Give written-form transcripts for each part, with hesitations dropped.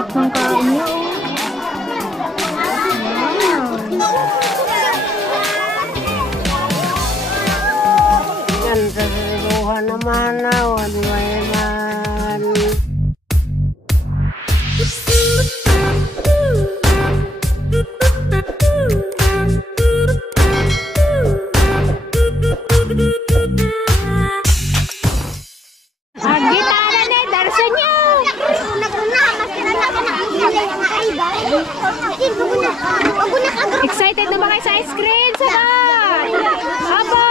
Sarap ng kain niyo. Yan, sasaluhan naman na, waliwayan. Excited na ba kayo sa ice cream? Sabay! Aba!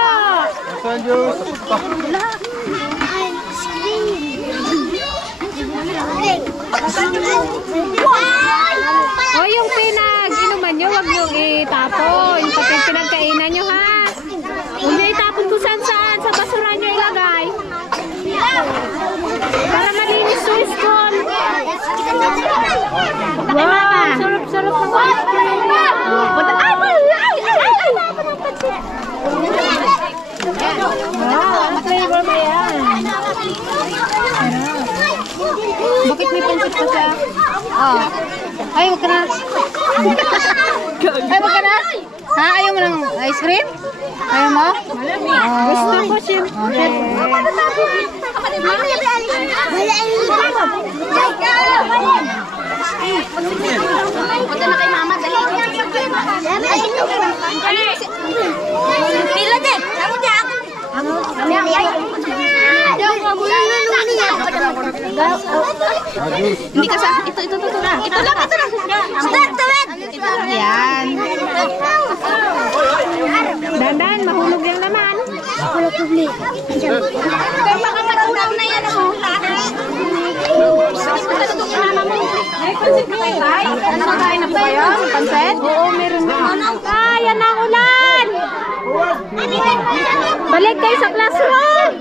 O yung pinag-inuman nyo, huwag nyo itapon. Pati yung pinagkainan nyo, ha? Huwag nyo itapon kung saan-saan. Sa basura nyo ilagay. Para malinis to school. Wow! Sarap-sarap ng ice cream. Ang flavor ba yan? Bakit may pancit pa siya? Ay, wag ka na. Ay, wag ka na. Ha? Ayaw mo ng ice cream? Ayaw mo? Gusto ko siya. Punta na kay mama, dali. Pila din. Kamu dia. Hindi ka sa ito lang. Start. Yan. Dandan, mahulog yan naman. Mahulog publi. Kaya baka matulog na yan mo. Nakain na po kayo? Pansit? Oo, meron na. Kaya na ulan! Balik kayo sa classroom!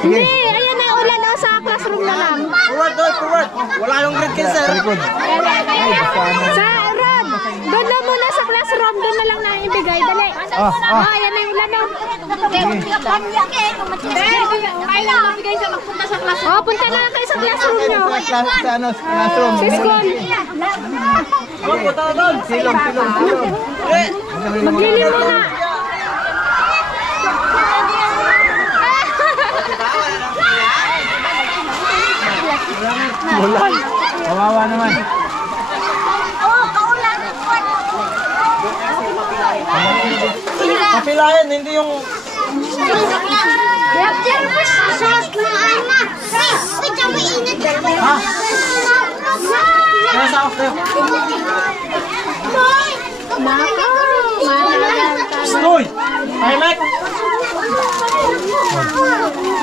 Hindi, ayan na ulan o sa classroom na lang. Forward. Wala yung grade kayo sa likod. Sa Rod, doon na muna sa classroom, doon na lang naibigay. Dali. Ayan na yung ulan o. Oh, punta na lang kayo sa classroom nyo. Classroom. Sa school. Silong. Maglilim muna. Bulan. Kawawa naman. Kapilayan, hindi yung... Ha? Nasa off tayo. Stoy! Ay, Mike!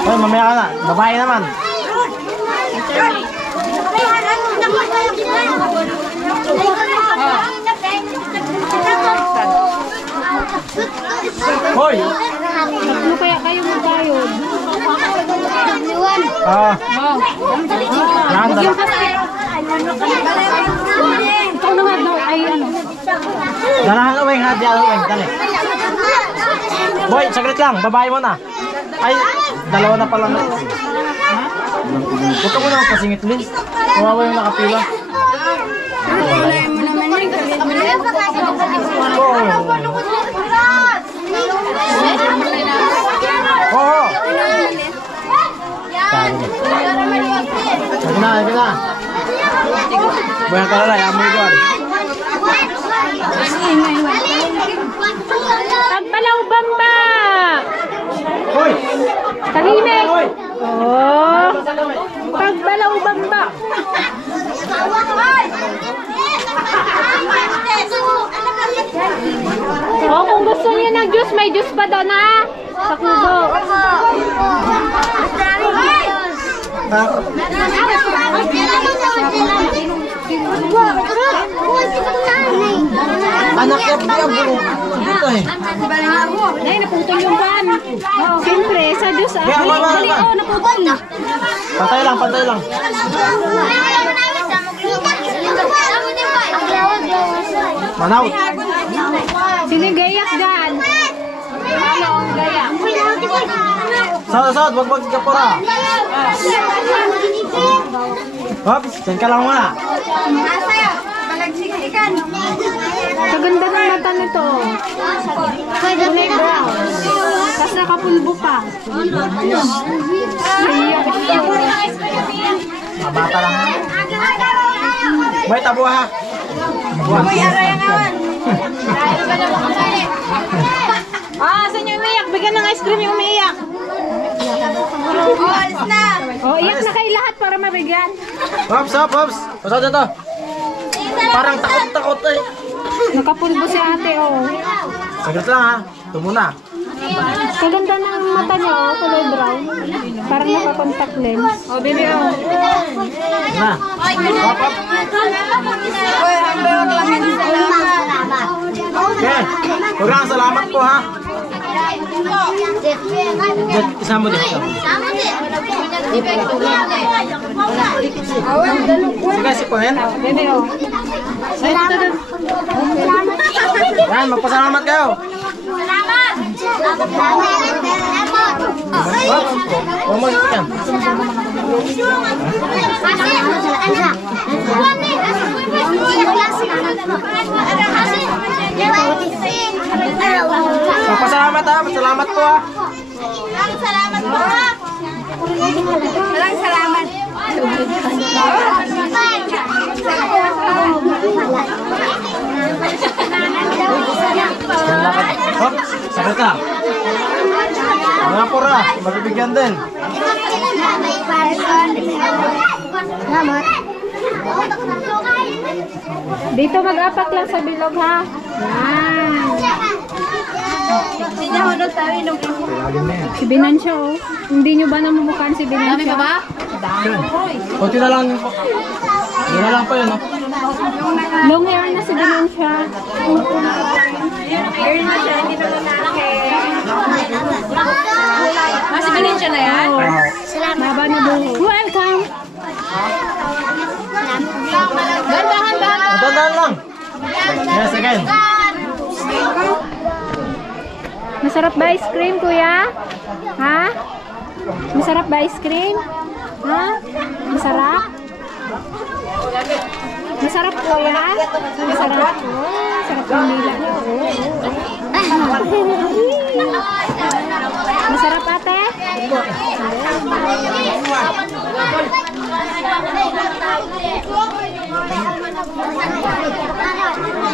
Ay, mamaya ka na. Babae naman. Hoy! Ano kaya kayo magbayod? Yan, dala. Ikaw na nga daw ay ano? Dalahan na, Weng. Hadi, Weng. Dali. Boy, saglit lang. Babae mo na. Ay, dalawa na pala na. Huwag ka mo naman pasingit, Lin. Kawawa yung nakapila. Oo. Lagi na. Boy, ang kalala. Amoy doon. Tagbalaw bamba! Hoy! Tahimik! Oh! Tagbalaw bamba! Oh, kung gusto niyo ng juice, may juice pa doon ha? Sa kubo. Anak niya, hindi ang bulong. Dito eh. Ay, naputol yung van. Oh, siyempre, sa juice ah. Dali, oh, naputol. Pantay lang. Manaw. Sino yung gayak dyan? Ano ang gayak? Sahod, wag ka pura. Hops, dyan ka lang muna. Kaganda ng mata nito. Kulay brown. Tapos nakapulbo pa. Mabata lang. Boy, tabo ha. Uy, aray ang awan. Saan yung umiyak? Bigyan ng ice cream yung umiyak. Alis na. Iyak na kayo lahat para mabigyan. Hops. Pasok dito. Parang takot eh. Nakapulbo si ate, Saglit lang ha. Ito muna. Kaganda ng mata niya, kulay brown. Parang naka-contact lens. Baby, Na. Hop. Uy, hambawag lang yan. Salamat. Okay. Kurang salamat po ha. Jet, isama mo dito. Sige, sipunin. Baby, Yan, magpasalamat kayo. Huwag mo yan. Magpasalamat ha, salamat po ha. Salamat po. Maraming salamat. Hop, sakit ka. Mga pura, magbibigyan din. dito mag-apak lang sa bilog, ha? Yan. Si Binansya, Hindi nyo ba namumukhaan si Binansya? Dami pa ba? Kunti na lang. Yun na lang pa yun, no? Long hair na si Binansya. Si Binansya na yan? Baba na buho. Welcome! Dandan lang. Yes, again. Masarap ba ice cream, kuya? Ha? Masarap ba ice cream? Ha? Masarap? Masarap, kuya? Masarap? Masarap yung nila niyo. Masarap, ate?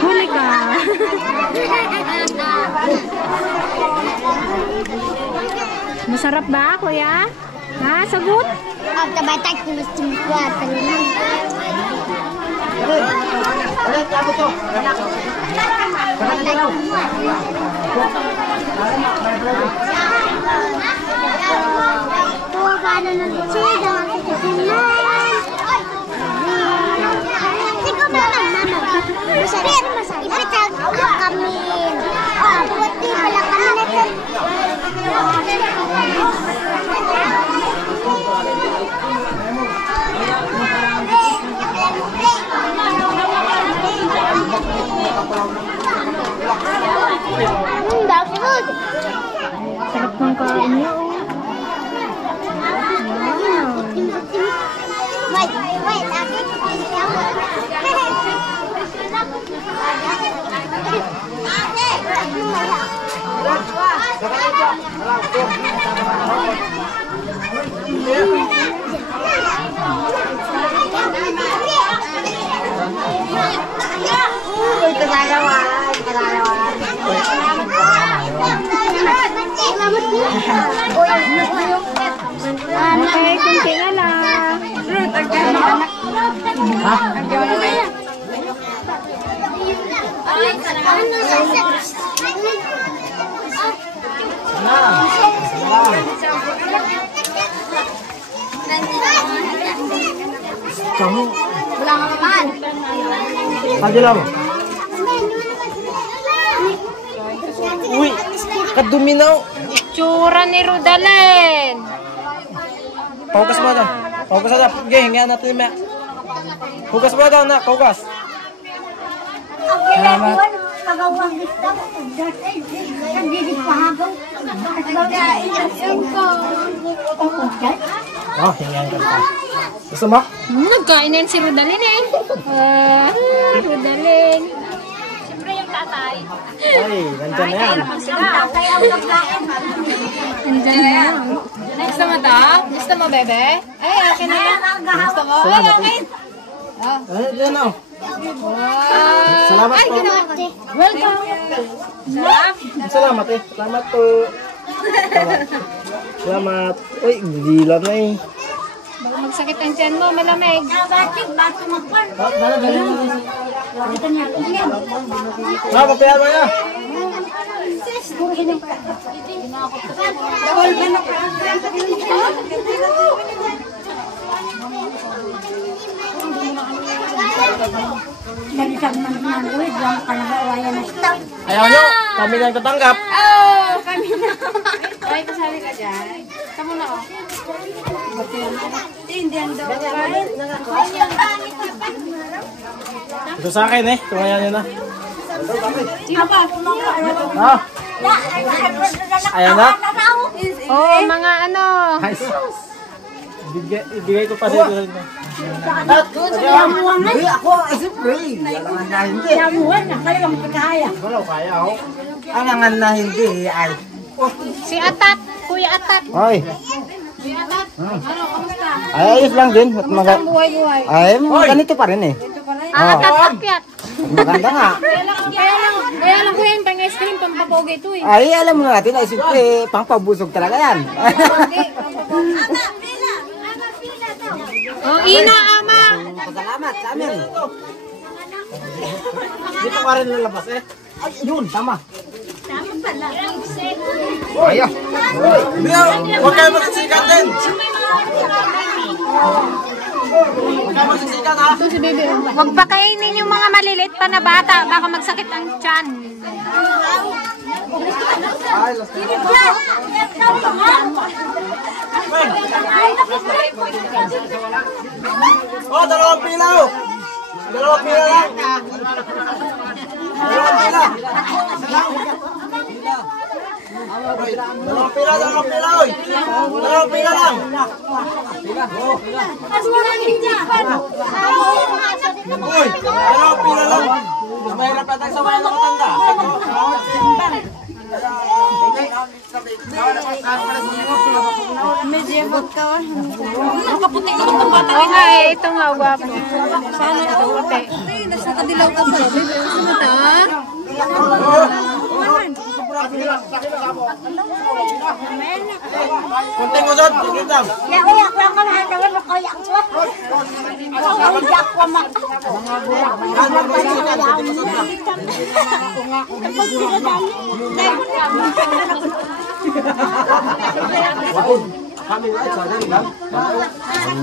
Huli ka. Masarap ba, kuya? Ha? Sagot? Ang kabatak ni Mas Tumikuatan. Tuwa ka na ng tsida. Sige ba naman? Masarap. Ipitag kami. Buti pala kami nito. Dapat. Sarap ng kain niyo. Wait, Okay, kunti na lang. Ha? Kamu? Wala ka naman. Padilaw. Uy, kaduminaw. Itsura ni Rudalen. Paugas mo daw. Paugas mo daw. Okay, hingihan natin yung hugas mo daw na, paugas. Salamat. Pagawang gusto. Hindi pahagaw. Oh, hingan ka pa. Gusto mo? Nagkain na yun si Rodalyn eh. Rodalyn. Siyempre yung tatay. Ay, nandyan na yan. Nandyan na yan. Gusto mo to? Gusto mo, bebe? Ay, akin na yan. Gusto mo? Ay, akin. Ay, dyan o. Salamat po. Welcome. Sarap. Salamat eh. Salamat po. Salamat. Uy, gila na eh. Baka magsakit ang tiyan mo, malamig. Papayahan mo yan. Ayaw nyo, kami lang tatanggap. Oh, kami na. Ay, kasali ka dyan. Kamu na, oh. Ito sa akin eh, tumayan nyo na. Ah, ayan na. Oh, mga ano. Nice. Ibigay ko pa sa ito. At, Ako, siyempre. Alangan na hindi. Wala, kaya ako. Alangan na hindi ay. Si Atat. Kuya Atat. Ay. Kuya Atat. Ano, kamusta? Ay, ayos lang din. At Kamusta ang buhay-buhay? ay, ganito pa rin eh. Atat akyat. Maganda nga. Kaya lang kuya yung pang-ice cream, pampapogi ito eh. Ay, alam mo natin ay siyempre, pangpabusog talaga yan. Oh, Ina, ama. Salamat sa amin. dito ka rin lalabas eh. Ay, yun, tama. Ay, ah. Huwag kayo magsisikat din. Huwag kayo magsisikat ha. Ito si Bebe. Huwag pa kainin yung mga maliliit pa na bata. Baka magsakit ang tiyan. Oh, dalawang pilaw. Dalawang pila lang. Dalawang pila. Dalawang pila, dalawang pila. Oy. Dalawang pila lang. Uy, dalawang pila lang. Mahirap natin sa mga nakatanda. Oo nga eh, ito nga, guwapo. Sana ito, puti. Nakadilaw ka sa lobby. Ano ito? Kunting usod, tigil lang. Kami ay sa dali lang.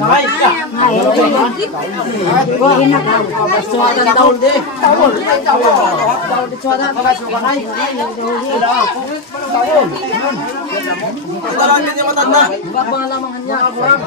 Ay, ka. Suwadan daw di. Tawol. Tawol di suwadan. Suwadan. Tawol. Ito lang din yung matanda. Bakbang lamang hanya. Suwadan.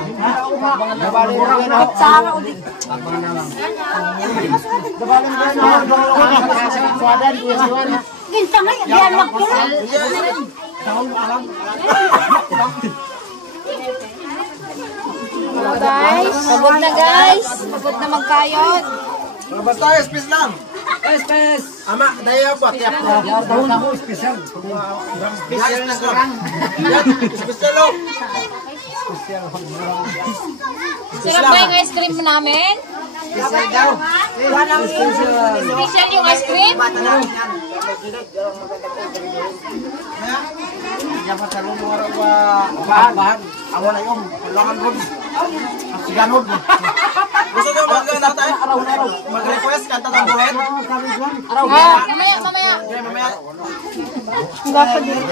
Hello guys. Pagod na guys. Pagod na magkayod. Basta space lang. Space. Ama, daya po. Tiap po. Tahun ako special. Special na lang. Special lo. Sarap ba yung ice cream namin? Special daw. Special yung ice cream? Dapat sa lumo bahan. Awan na yung kulangan ron. Siganod. Gusto nyo mag-natay? Mag-request kanta ng buhet? Mamaya, mamaya. Okay, mamaya. Gwapo din.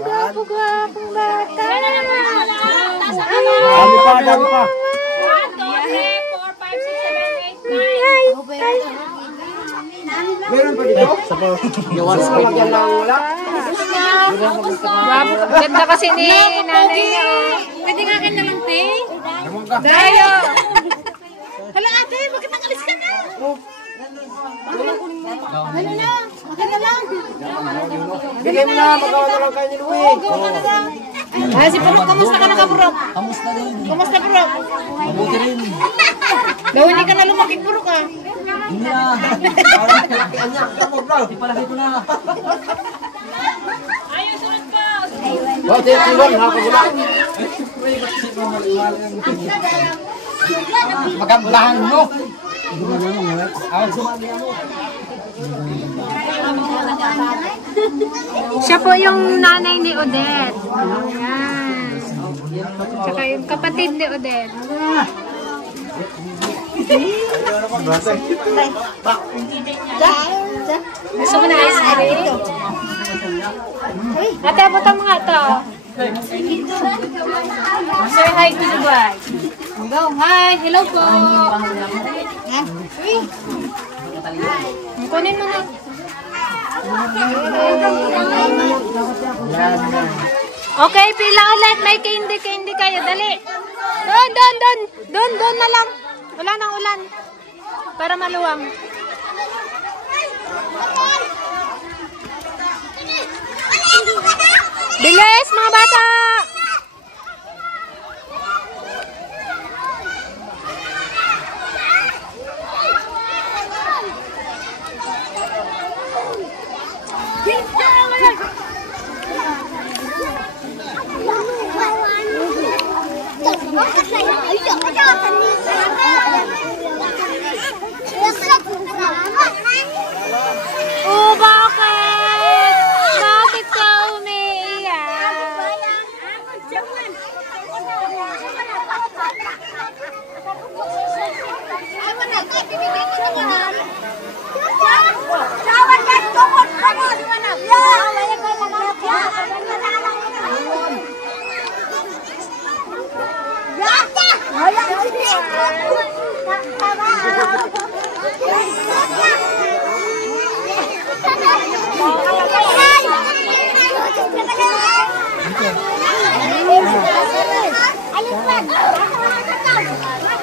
Gwapo-gwapong bata. Dami pa, dami pa. 1, 2, 3, 4, 5, 6, 7, 8, 9. Meron pa dito? Sa po. Yawan sa pagyan lang wala. Ganda kasi ni nanay niya. Pwede nga ka na lang, te. Dayo. Hala ate, bakit nakalis ka na? Ano na? Okay na lang. Bigay mo na, magawa na lang kayo ni Louie. Gawa ka na lang. Si Purok, kamusta ka na ka, Purok? Kamusta din? Kamusta, Purok? Mabuti rin. Daw hindi ka na lumaki, Purok, ah. Hindi na. Parang kalakihan niya. Ipalaki ko na. Bakit tulong? Nakakagulak. Magambahan mo. Siya po yung nanay ni Odette. Ayan. Tsaka yung kapatid ni Odette. Gusto mo na ice cream? Ate, butang mo nga ito. Say hi to the boy. Go, hi. Hello po. Kunin mo na. Okay, pila ulit. May candy kayo. Dali. Doon na lang. Wala nang ulan. Para maluwang. Bilis, mga bata! Oh, bakit? Bakit ka umiiyak?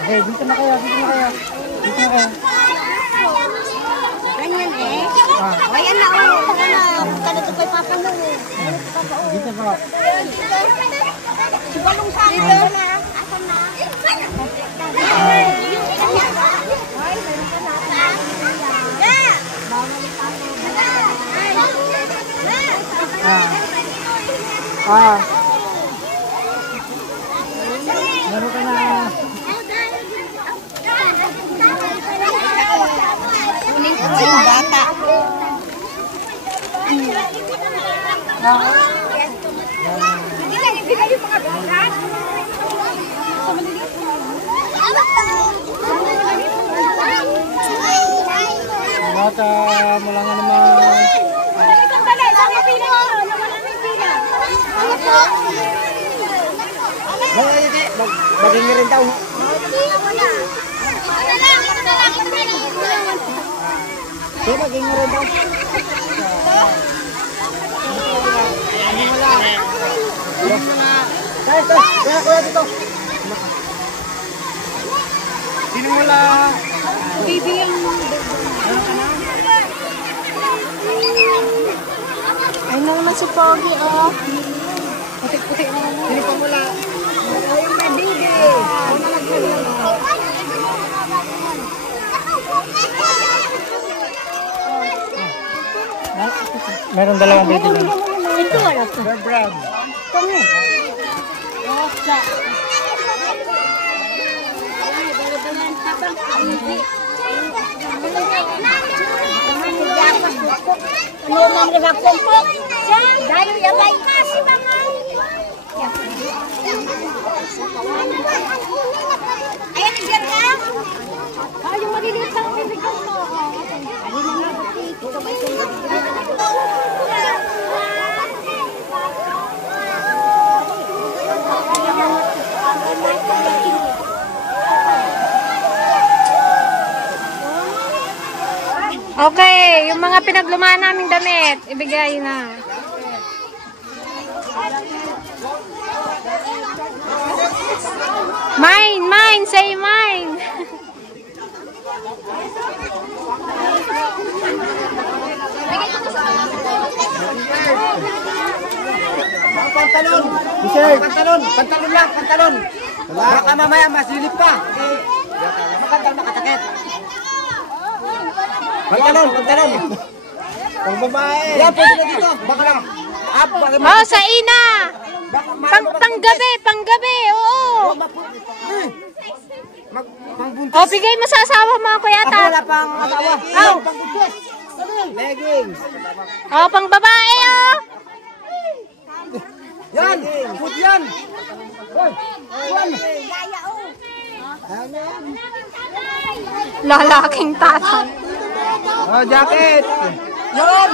Eh, dito na kayo. Ganyan eh. Ayan na, Tanito kay Papa mo eh. Dito bro. Si Balong sa akin. Asan na? Laro ka na. Yung bata. Bata, mula nga naman. Baging rin daw. Baging rin daw. Kaya kuya dito. Sino wala? Baby yung... Ay na naman si Pogi, oh. Putik-putik na naman. Sino pa wala? Meron dalawang baby. Ito wala to. Bear brand. Ano man rin ako po? Dahil yabay. Ayan, nandiyan ka? Yung maliliit lang ang bibigyan mo. Okay, yung mga pinaglumaan naming damit, ibigay na. Mine, say mine. Bigay ko to sa mga pantalon. T-shirt. Pantalon. Pantalon lang, pantalon. Baka mamaya masilip pa. Makakal makatakit. Pantalon, pantalon. Pang babae. Yan, pwede na dito. Baka lang. Oh, sa ina. Panggabi, oo. Oh, bigay mo sa asawa mo, Kuya Ako Tat. wala pang asawa. Oh. Leggings. Oh, pang babae, oh. Yan, put yan. Lalaking tatay. Oh, jacket. Yan.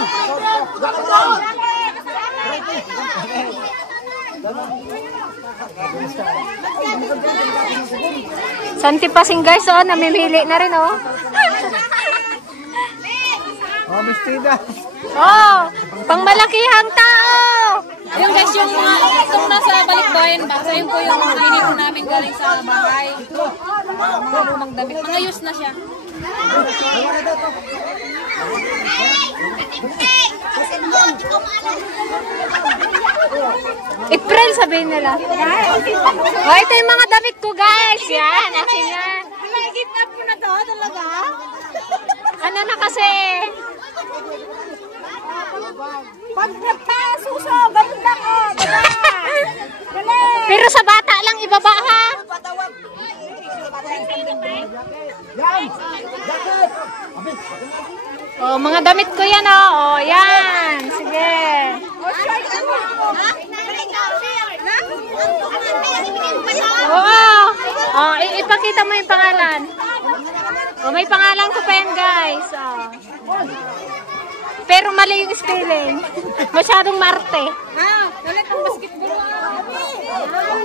Santi Pasing guys, oh, namimili na rin, oh. Oh, bestida. Oh, pang malakihang tao. Yung guys, yung mga itong nasa balikbayan ba? So yun po yung bini ko namin galing sa bahay. Mga lumang damit. Mga use na siya. April, sabihin nila. Oh, ito yung mga damit ko, guys. Yan, akin yan. Nag-give up mo na to, talaga? Ano na kasi? Suso, ganun lang o. Pero sa bata lang ibaba, ha? Oh, mga damit ko yan, oh. Oh, yan. Sige. Oo. Oh, ipakita mo yung pangalan. Oh, may pangalan ko pa yan, guys. Oh. Pero mali yung spelling. Masyadong Marte. Ah, ulit ang basketball.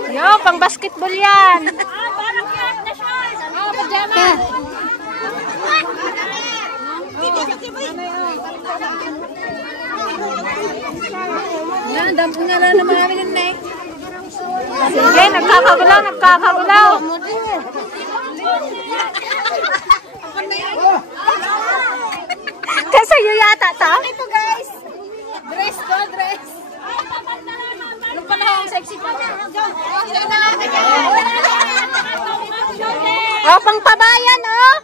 Yo, pang basketball yan. Parang yan na siya. Ah, pajama. Yan, dampong nga lang naman kami nun eh. Sige, nagkakagulaw. Kasi yung yata to? Ito guys. Dress ko, dress. Anong panahon sexy pa? Oh, pang pabayan, oh.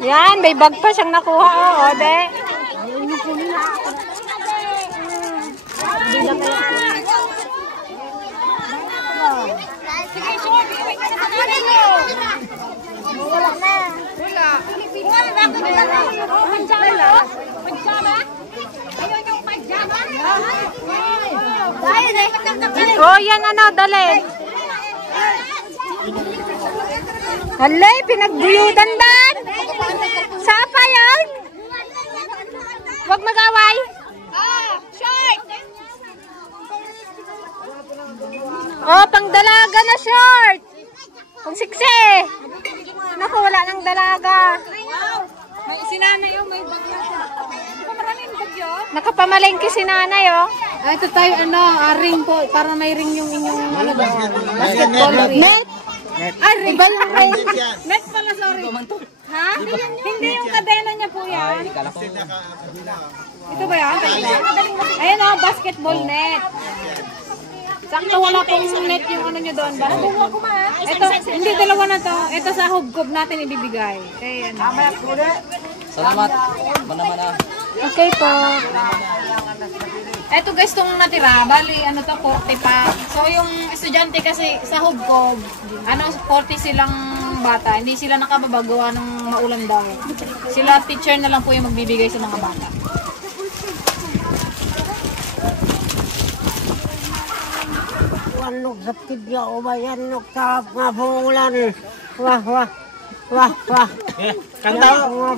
Yan, may bag pa siyang nakuha, oh, ode. Wala na. Oh, yan ano, dali. Halay, pinagbuyudan dan. Sapa yan? Huwag mag-away. Oh, pang dalaga na short. Pang siksi. Naku, wala nang dalaga. May sinanay yung may bagyo siya. Maraming bagyo. Nakapamalengke si nanay, oh. Ah, ito tayo, ring po. Para may ring yung inyong, ano ba? Basketball ring. Net? Ay, ring. Iba yung ring. Net pala, sorry. Ha? Hindi yung kadena niya po yan. Ito ba yan? Ayan, oh, basketball net. Sakto wala pong net yung ano nyo doon. Ito, hindi dalawa na to. Ito sa hubkob natin ibibigay. Kaya ano. Salamat. Mana-mana. Okay po. Ito guys, itong natira, bali ano to, 40 pa. So yung estudyante kasi sa hubkob, 40 silang bata. Hindi sila nakababagawa ng maulan daw. Sila teacher na lang po yung magbibigay sa mga bata. Wanok sa kidya o bayan nok sa mga pangulan. Wah, wah. Wah, wah.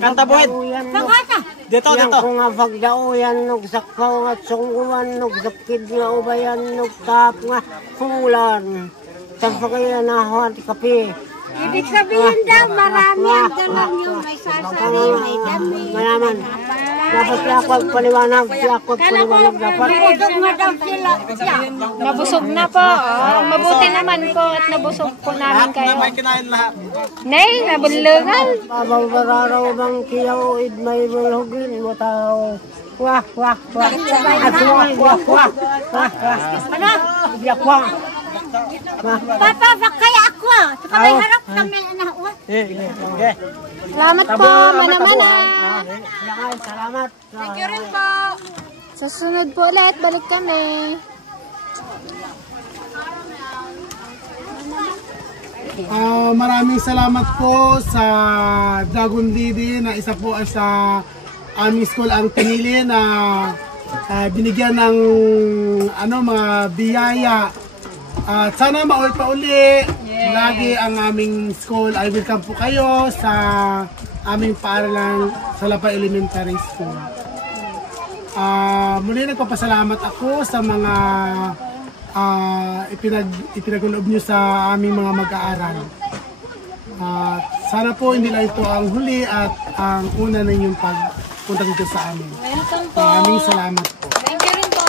Kanta buhat. Dito. Kung nga pagdao yan nok sakpaw at sunguan nok sa kidya o bayan nok sa mga pangulan. Sa kaya nahuan kape. Ibig sabihin daw, marami ang dalang yung may sasari, may dami. Malaman. Dapat siya ako paliwanag. Siya ako paliwanag dapat. Nabusog na po. Oh, mabuti naman po at nabusog po namin kayo. Kinain lahat. Nay, nabulungan. Pababararaw bang kiyaw id may bulhugin mo tao. Wah, wah, wah. Wah, wah, wah. Ano? Biyak wah. Papa, kaya ako. Saka may harap kami na. Salamat po, mana-mana. Salamat. Thank you rin po. Sa sunod po ulit, balik kami. Maraming salamat po sa Dragon Lady na isa po ay sa aming school ang pinili na binigyan ng mga biyaya. At sana maulit pa uli. Lagi ang aming school ay welcome po kayo sa aming paaralan sa Lapa Elementary School. Muli nagpapasalamat ako sa mga ipinagloob nyo sa aming mga mag-aaral. Sana po hindi lang ito ang huli at ang una na inyong pagpunta dito sa amin. Welcome po. Maraming salamat po. Thank you rin po.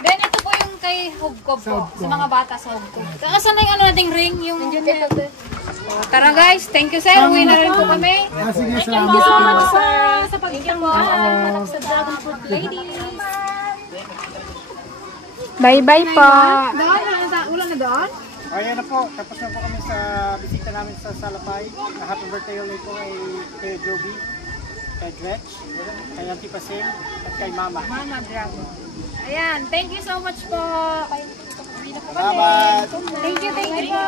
Then ito po yung kay Hugkob po. Sa mga bata sa Hugkob. Saan na yung nating ring? Yung tara guys, thank you sir. Uwi na rin po kami. Sige, Thank salamat you so po. much sir sa pagkikita mo. Sa Dragon Fruit Ladies. Bye-bye po. Doon, ulan na doon? Ayan na po, tapos na po kami sa bisita namin sa Salapay. Happy birthday ulit po kay Joby, kay Dretch, kay Auntie Pasing, at kay Mama. Mama Dragon. Ayan, thank you so much po. Salamat! Thank you po.